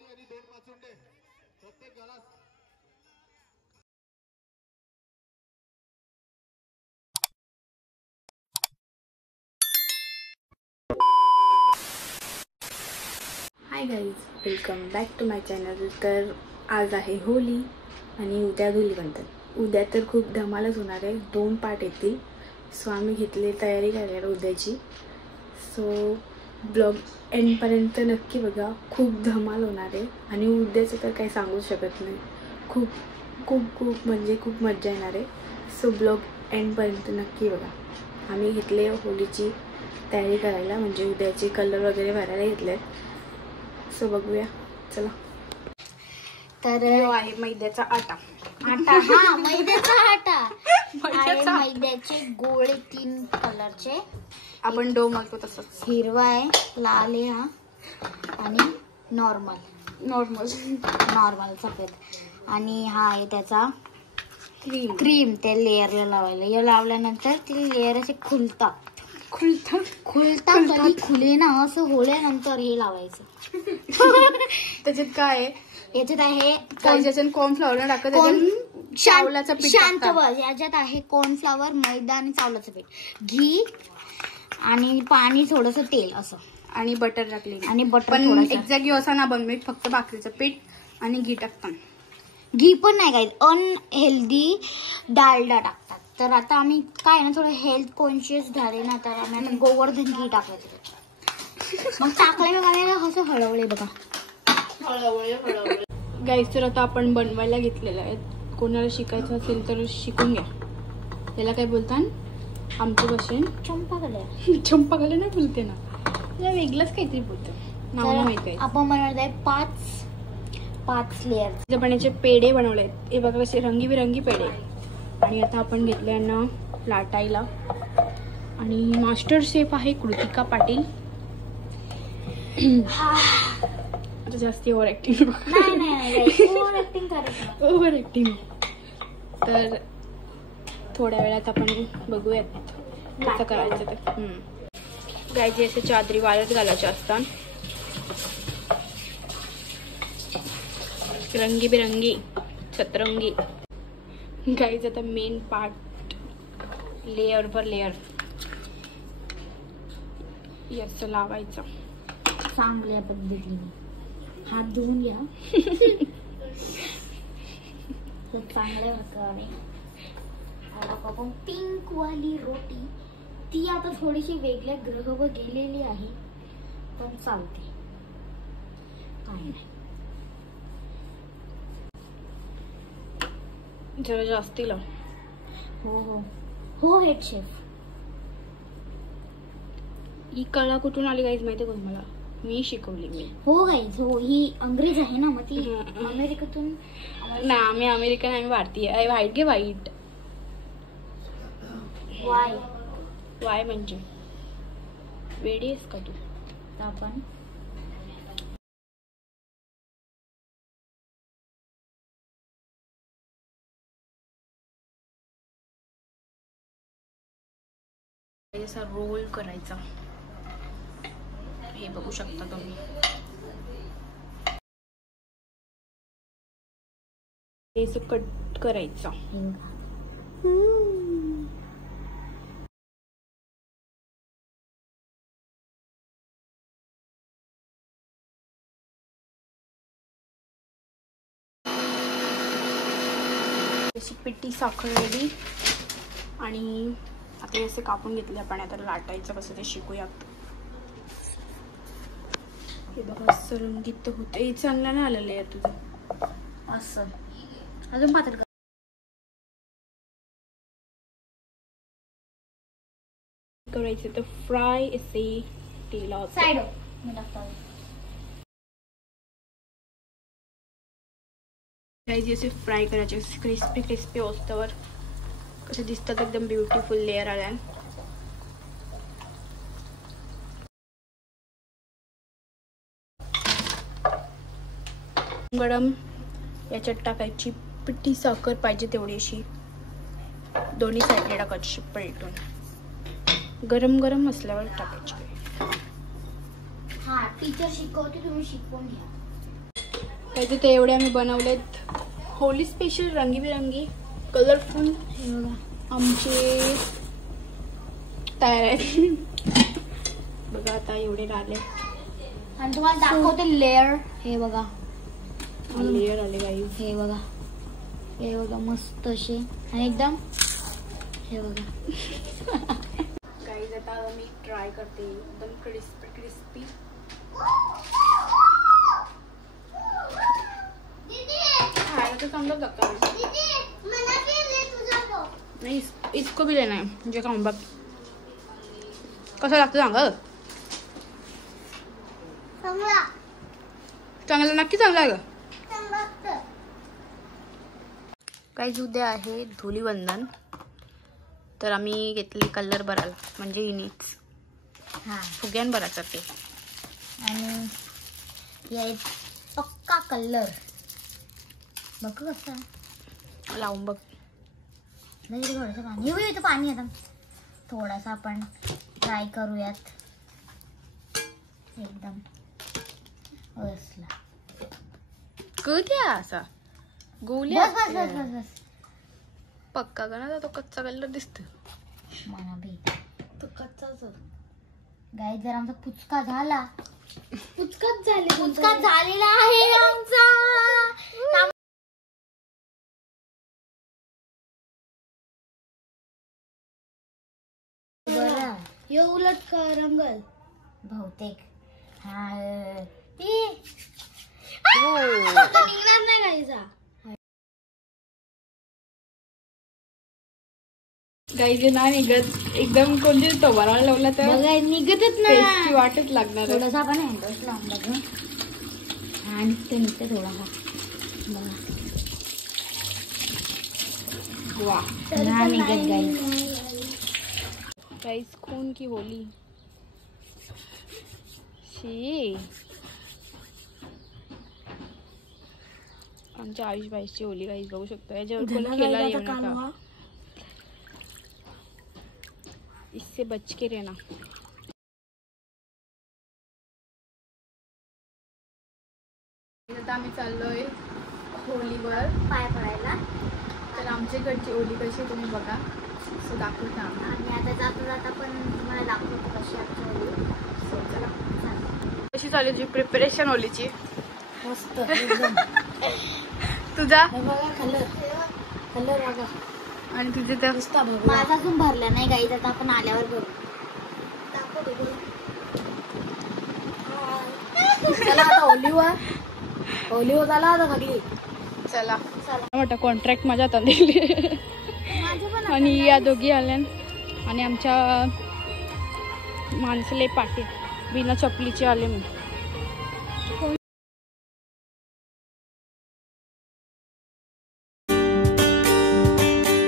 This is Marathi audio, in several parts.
आणि 2 पाचुंडे प्रत्येक घरात. Hi guys, welcome back to my channel. तर आज आहे होली आणि उद्या धुलीवंदन. उद्या तर खूप धमालच होणार आहे. 2 पार्ट येतील. सो आम्ही घेतली तयारी करायला उद्याची. सो ब्लॉग एंडपर्यंत नक्की बघा. खूप धमाल होणार आहे आणि उद्याचं तर काही सांगू शकत नाही. खूप खूप खूप म्हणजे खूप मजा येणार आहे. सो ब्लॉग एंडपर्यंत नक्की बघा. आम्ही घेतले होलीची तयारी करायला, म्हणजे उद्याचे कलर वगैरे भरायला घेतले. सो बघूया, चला. तर आहे मैद्याचा आटा. हा मैद्याचा आटा आहे. मैद्याचे गोळे 3 कलरचे. आपण डो मागतो तसंच. हिरवा आहे, लाल आहे हा, आणि नॉर्मल सफेद. आणि हा आहे त्याचा क्रीम. ते लेअरला लावायला. हे लावल्यानंतर ते लेअर असे खुलतात कधी खुले ना असं होल्यानंतर हे लावायचं. त्याच्यात काय आहे? याच्यात आहे काही कॉर्नफ्लॉवर टाकत, चावलाचं पीठ शांत बस. याच्यात आहे कॉर्नफ्लॉवर, मैदा आणि चावलाचं पीठ, घी आणि पाणी, थोडंसं तेल असं, आणि बटर टाकले. आणि बटर पण थोडंसं. एक्झॅक्टली असं ना बनवीत, फक्त भाकरीचं पीठ आणि घी टाकतात. घी पण नाही काही, अनहेल्दी डालडा टाकतात. तर आता आम्ही काय ना थोडं हेल्थ कॉन्शियस झाले ना, तर आम्ही आता गोवर्धन घी टाकायचं. मग टाकले बघा, कसं हळवले बघा. गाईस, तर आता आपण बनवायला घेतलेलं आहे. कोणाला शिकायचं असेल तर शिकून घ्या. त्याला काय बोलतात आमच्या भाषेत? चंपा कलर नाही बोलते ना, त्याला वेगळंच काहीतरी बोलतं. नाव माहिती आहे. आपण बनवत आहे 5 लेअर. पण याचे पेढे बनवले आहेत. हे बघा कसे रंगीबिरंगी पेढे. आणि आता आपण घेतले यांना लाटायला. आणि मास्टर शेफ आहे कृतिका पाटील. आता जास्ती ओव्हर ऍक्टिंग. Over acting. तर थोड्या वेळात आपण बघूयात कसं करायचं ते. गायचे असे चादरी वाळत घालायचे असतात, रंगीबिरंगी सतरंगी. गाईज, आता मेन पार्ट, लेअर पर लेअर याचं लावायचं चांगल्या पद्धतीने. हात धुवून घ्या चांगल्या प्रकारे. आपण पिंक वाली रोटी, ती आता थोडीशी वेगळ्या ग्रहवर गेलेली आहे, पण चालते, काय नाही. जरा जास्ती लाव. हो हेड शेफ. ही कला कुठून आली गाईज माहिती आहे का तुम्हाला? मी शिकवली. हो गाईज, हो. ही अंग्रेज आहे ना, मग ती अमेरिकेतून. ना, आम्ही अमेरिकन, आम्ही भारतीय आहे. व्हाईट घे, व्हाईट. वाय म्हणजे वेडी आहेस का तू? आपण असा रोल करायचा. हे बघू शकता तुम्ही. हे कट करायचा. अशी पिठी साखर रेडी. आणि आता असे कापून घेतले आपण. आता लाटायचं कसं ते शिकूयात. हे बघा असं रंगीत होते. हे चांगलं नाही आलेलं आहे तुझं. असं अजून पातळ करायचं. तर फ्राय असे तेलात साइड असे फ्राय करायचे. क्रिस्पी होस्तवर कसे दिसतात, एकदम ब्युटिफुल लेअर आल्या. गरम याच्यात टाकायची पिठी साखर, पाहिजे तेवढी अशी दोन्ही साईडला टाकायची पलटून. गरम गरम असल्यावर टाकायची. टीचर शिकवते, तुम्ही शिकवून घ्या. त्याचे ते एवढे आम्ही बनवलेत होली स्पेशल रंगीबिरंगी कलरफुल. हे बघा आमचे तयार आहेत. बघा आता एवढे राहिले आणि तुम्हाला दाखवते लेअर. हे बघा लेअर आले काही. हे बघा हे बघा मस्त असे आणि एकदम हे बघा. गाईज आता मी ट्राय करते एकदम क्रिस्पी क्रिस्पी. खायला तर चांगलं लागतं. नाही इसको भी लेना है मुझे खाऊं बघ कसं लागतं सांगा. चांगलं नक्की चांगलं आहे का. काही उद्या आहे धुलीवंदन तर आम्ही घेतली कलर भरायला म्हणजे इनीच हा फुग्यान भरायचं ते. आणि या पक्का कलर बघ कसा लावून बघ. थोडंसं पाणी येऊ येतं पाणी आता थोडासा आपण ट्राय करूयात एकदम असला. कधी असा बस गोल्या बस बस बस बस पक्का का ना तो कच्चा कलर दिसतो मला बी तो कच्चाच. गाईस जर आमचा पुचका झाला पुचका झालेला आहे आमचा. बरं हे उलट का रंगल बहुतेक. हा निघणार नाही गाईचा. गाईचे ना निघत एकदम कोणते तो भरायला लावला तर बघा निघतच टेस्टची नाही. वाटच लागणार आहे. थोडासा आपण हँडल्स लावून बघू. हा निघते थोडासा बघा. वा हा निघत गाईस. गाईस खून की होली शी आमच्या आयुष बाईची होली गाईस बघू शकतो. याच्यावर कोणी केला येऊ नका. इससे बच के रहना. आता आम्ही चाललोय होलीवर पाय पडायला. तर आमच्याकडची होली कशी तुम्ही बघा सो दाखवता आम्ही. आणि आता जाता जाता पण तुम्हाला दाखवतो कशी आमची होली. सो चला कशी चालू तुझी प्रिपरेशन होलीची. मस्त एकदम. तुझा हे बघा कलर कलर बघा. आणि तुझे तर माझा अजून भरला नाही गाईज. आता आपण आल्यावर बघू. चला आता होलीवर झाला आता सगळी. चला मोठा कॉन्ट्रॅक्ट माझ्या हातात दिली. आणि या दोघी आल्या आणि आमच्या माणसले पाटील बिना चपलीचे आले म्हणून.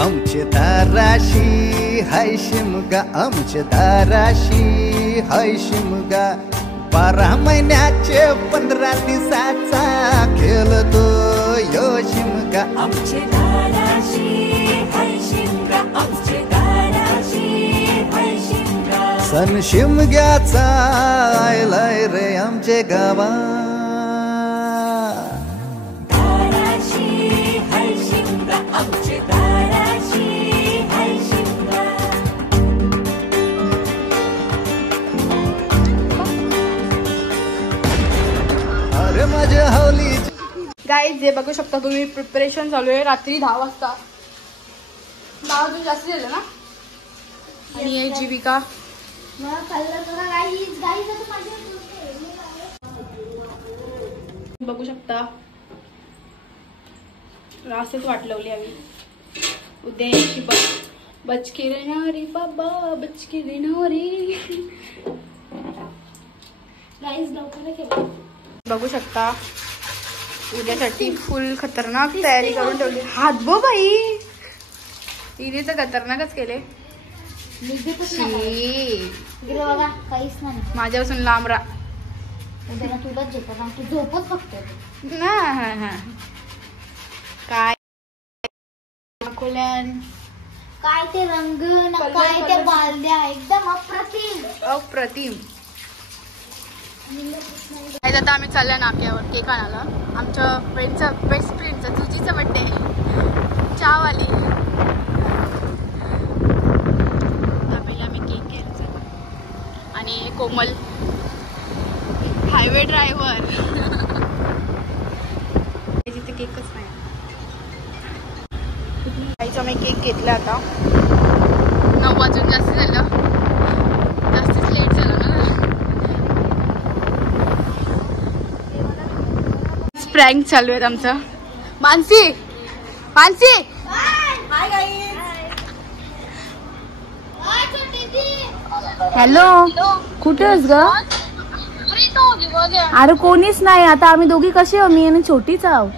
आमचे दाराशी हाय शिमगा आमचे दाराशी हाय शिमगा 12 महिन्याचे 15 दिवसाचा खेळतो यो शिमगा आमचे दाराशी हाय शिमगा आमचे दाराशी हाय शिमगा. सण शिमग्याचा आयलाय रे आमचे गावा. दाराशी हाय शिमगा आमचे दाराशी हाय शिमगा. अरे माझ्या हवली गाईज जे बघू शकता तुम्ही प्रिपरेशन चालू आहे रात्री 10 वाजता. 10 वाजून जास्त झालं ना. आणि हे जीविका बघू शकता असंच वाटलवली आम्ही. उद्याची बचके रेणारी बाबा बचके रेणारी. बघू शकता उद्यासाठी फुल खतरनाक तयारी करून ठेवली. हात बो बाई तिने तर खतरनाकच केले. बघा काहीच नाही. माझ्यापासून लांब राहा. उद्याला तुलाच झोपत तू झोपच फक्त ना. काय दाखवल्यान काय ते रंग ना काय ते बालद्या एकदम अप्रतिम. अप्रतिम. आता आम्ही चाललो नाक्यावर केक आणायला. आमच्या फ्रेंडचा बेस्ट फ्रेंडचा तुझीचा बड्डे चहावाली. पहिले आम्ही केक घ्यायचा आणि कोमल हायवे ड्रायव्हर. तिथे केकच नाही. काहीच आम्ही केक घेतला आता. 9 वाजून जास्त झालं. जास्तीच लेट झालं ना. प्रँक चालू आहेत आमचं. मानसी मानसी हॅलो. कुठेस ग? अरे कोणीच नाही. आता आम्ही दोघी कशी आहो? मी आणि छोटीच आहो.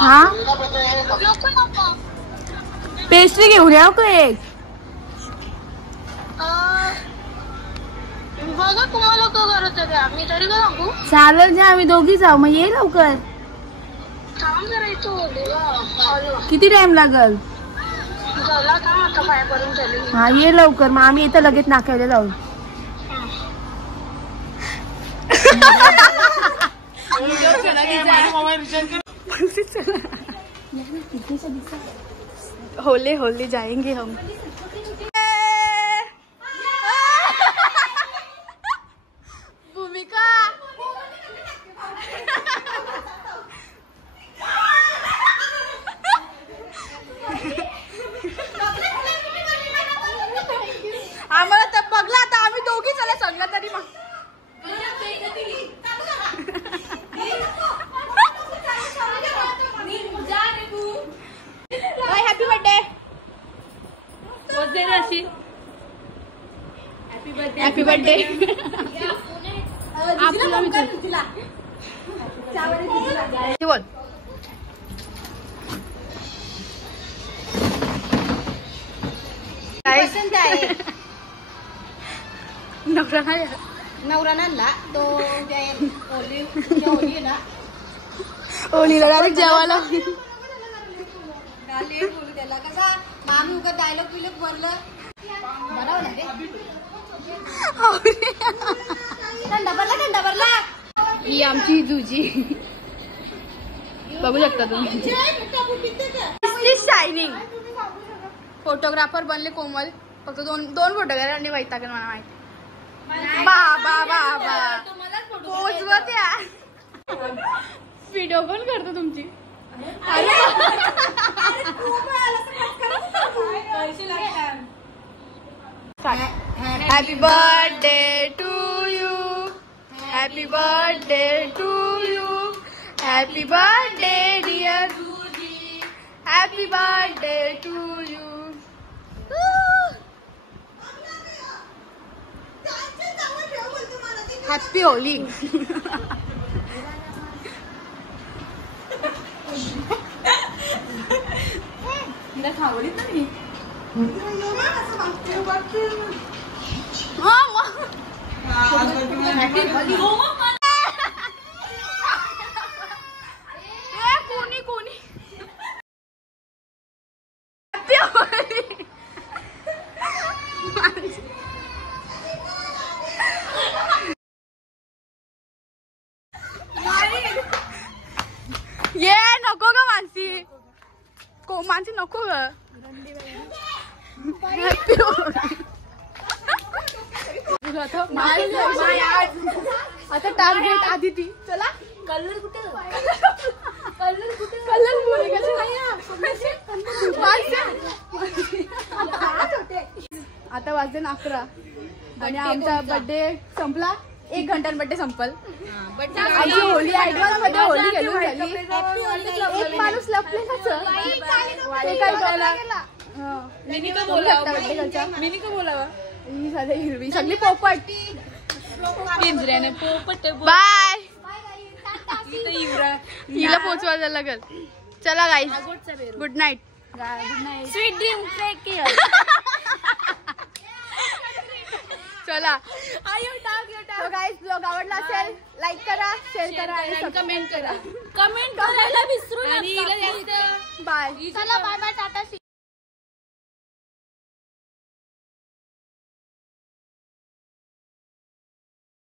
हा पेस्ट्री घेऊन याव का एक? चालेल जा. आम्ही दोघीच आहो. मग ये लवकर. किती टाइम लागल? हा ये लवकर. मग आम्ही इथं लगेच नाक्याला जाऊ. होले होले जाएंगे हम. भूमिका आम्हाला तर बघला. आता आम्ही दोघी चला सांगला तरी मग हॅपी बर्थडे. Happy birthday. बोल. नवरा आणला तो ओलीला डायरेक्ट जेवायला. बोलू त्याला कसा मामी उगा डायलॉग बिलॉग बोललं बरोबर ना रे. थंडा भरला. ही आमची जुजी बघू शकता तुम्ही. शायनिंग फोटोग्राफर बनले कोमल. फक्त दोन फोटोग्राफर वैतागन मला माहिती. बाबा बाबा पोचवत या. व्हिडिओ पण करतो तुमची. Happy birthday to you. Happy birthday to you. Happy birthday dear Juji. Happy birthday to you. Happy Holi. खावडीत नाही. कोणी ये नको ग मानसी. मानसी नको ग. आता टार्गेट आधी ती. चला कलर कुठे? कलर आता वाजले 11 आणि आमचा बर्थडे संपला. 1 घंट्यात बर्थडे संपल. आमची होली ऍडव्हान्स मध्ये होली गेली झाली. एक माणूस लपलेलाच. हिरवी सगळी पोपट. पिंजऱ्याने पोपट. बाय. हिला पोचवायला लागल. चला गाईस गुड नाईट. स्वीट ड्रीम चला. तो गाईस ब्लॉग आवडला असेल लाईक करा, शेअर करा आणि कमेंट करा. कमेंट करायला विसरू नका. बाय. चला बाय बाय.